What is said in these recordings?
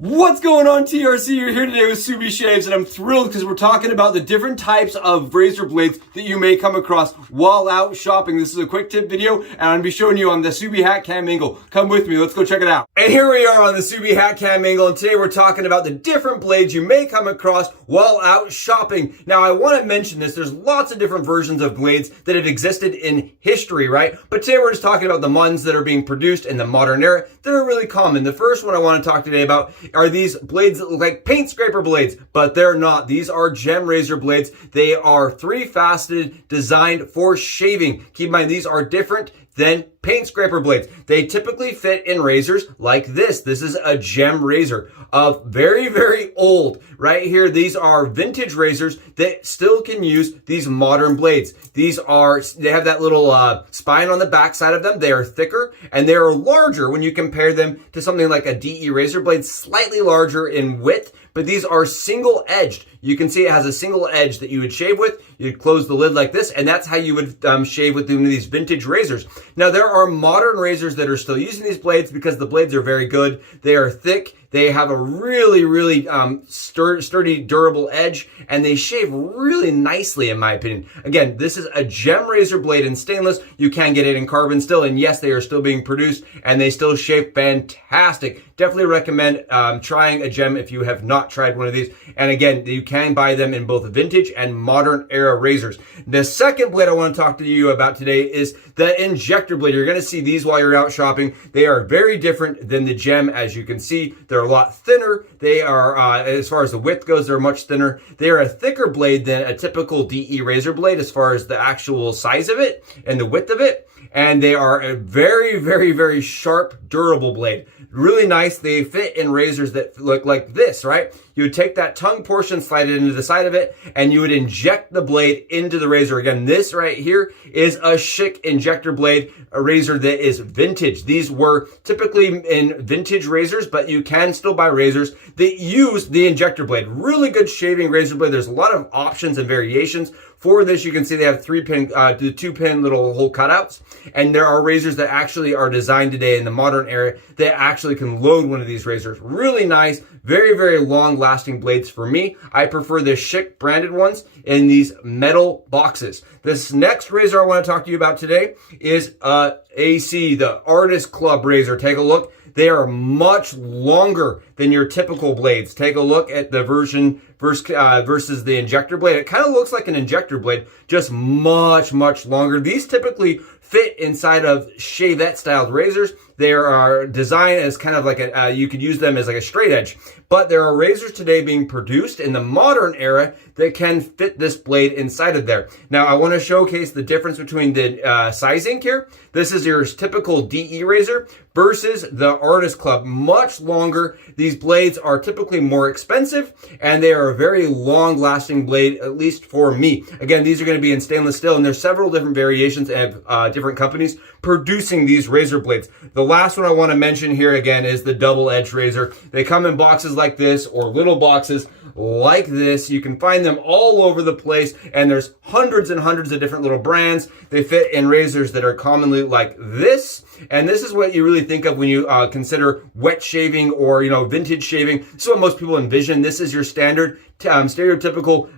What's going on, TRC? You're here today with Subie Shaves, and I'm thrilled because we're talking about the different types of razor blades that you may come across while out shopping. This is a quick tip video, and I'm going to be showing you on the Subie Hat Cam Angle. Come with me, let's go check it out. And here we are on the Subie Hat Cam Angle, and today we're talking about the different blades you may come across while out shopping. Now, I want to mention this. There's lots of different versions of blades that have existed in history, right? But today we're just talking about the ones that are being produced in the modern era that are really common. The first one I want to talk today about are these blades that look like paint scraper blades, but they're not. These are gem razor blades. They are three-faceted, designed for shaving. Keep in mind, these are different than paint scraper blades. They typically fit in razors like this. This is a gem razor of very, very old. Right here, these are vintage razors that still can use these modern blades. They have that little spine on the back side of them. They are thicker and they are larger when you compare them to something like a DE razor blade, slightly larger in width, but these are single edged. You can see it has a single edge that you would shave with. You'd close the lid like this, and that's how you would shave with one of these vintage razors. Now, there are modern razors that are still using these blades because the blades are very good. They are thick. They have a really, really sturdy, durable edge, and they shave really nicely, in my opinion. Again, this is a gem razor blade in stainless. You can get it in carbon still, and yes, they are still being produced, and they still shave fantastic. Definitely recommend trying a gem if you have not tried one of these. And again, you can buy them in both vintage and modern era razors. The second blade I want to talk to you about today is the injector blade. You're going to see these while you're out shopping. They are very different than the gem, as you can see. They're a lot thinner. They are, as far as the width goes, they're much thinner. They are a thicker blade than a typical DE razor blade as far as the actual size of it and the width of it. And they are a very, very, very sharp, durable blade. Really nice. They fit in razors that look like this, right? You would take that tongue portion, slide it into the side of it, and you would inject the blade into the razor. Again, this right here is a Schick injector blade, a razor that is vintage. These were typically in vintage razors, but you can still buy razors that use the injector blade. Really good shaving razor blade. There's a lot of options and variations. For this, you can see they have 2-pin little hole cutouts. And there are razors that actually are designed today in the modern era that actually can load one of these razors. Really nice, very, very long-lasting blades for me. I prefer the Schick branded ones in these metal boxes. This next razor I want to talk to you about today is AC, the Artist Club razor. Take a look. They are much longer than your typical blades. Take a look at the version versus the injector blade. It kind of looks like an injector blade, just much, much longer. These typically fit inside of shavette styled razors. They are designed as kind of like you could use them as like a straight edge. But there are razors today being produced in the modern era that can fit this blade inside of there. Now, I want to showcase the difference between the sizing here. This is your typical DE razor versus the Artist Club. Much longer. These blades are typically more expensive, and they are a very long-lasting blade, at least for me. Again, these are going to be in stainless steel, and there's several different variations of different companies producing these razor blades. The last one I want to mention here again is the double-edged razor. They come in boxes like this or little boxes like this. You can find them all over the place, and there's hundreds and hundreds of different little brands. They fit in razors that are commonly like this, and this is what you really think of when you consider wet shaving or vintage shaving. This is what most people envision. This is your standard stereotypical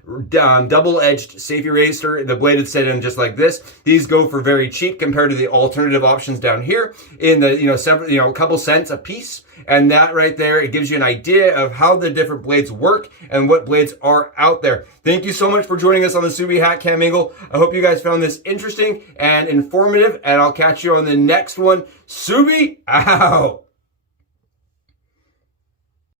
double-edged safety razor. The blade is set in just like this. These go for very cheap compared to the alternative options down here in the several a couple cents a piece. And that right there, it gives you an idea of how the different blades work and what blades are out there. Thank you so much for joining us on the Subie Hat Cam Angle. I hope you guys found this interesting and informative, and I'll catch you on the next one. Subie out.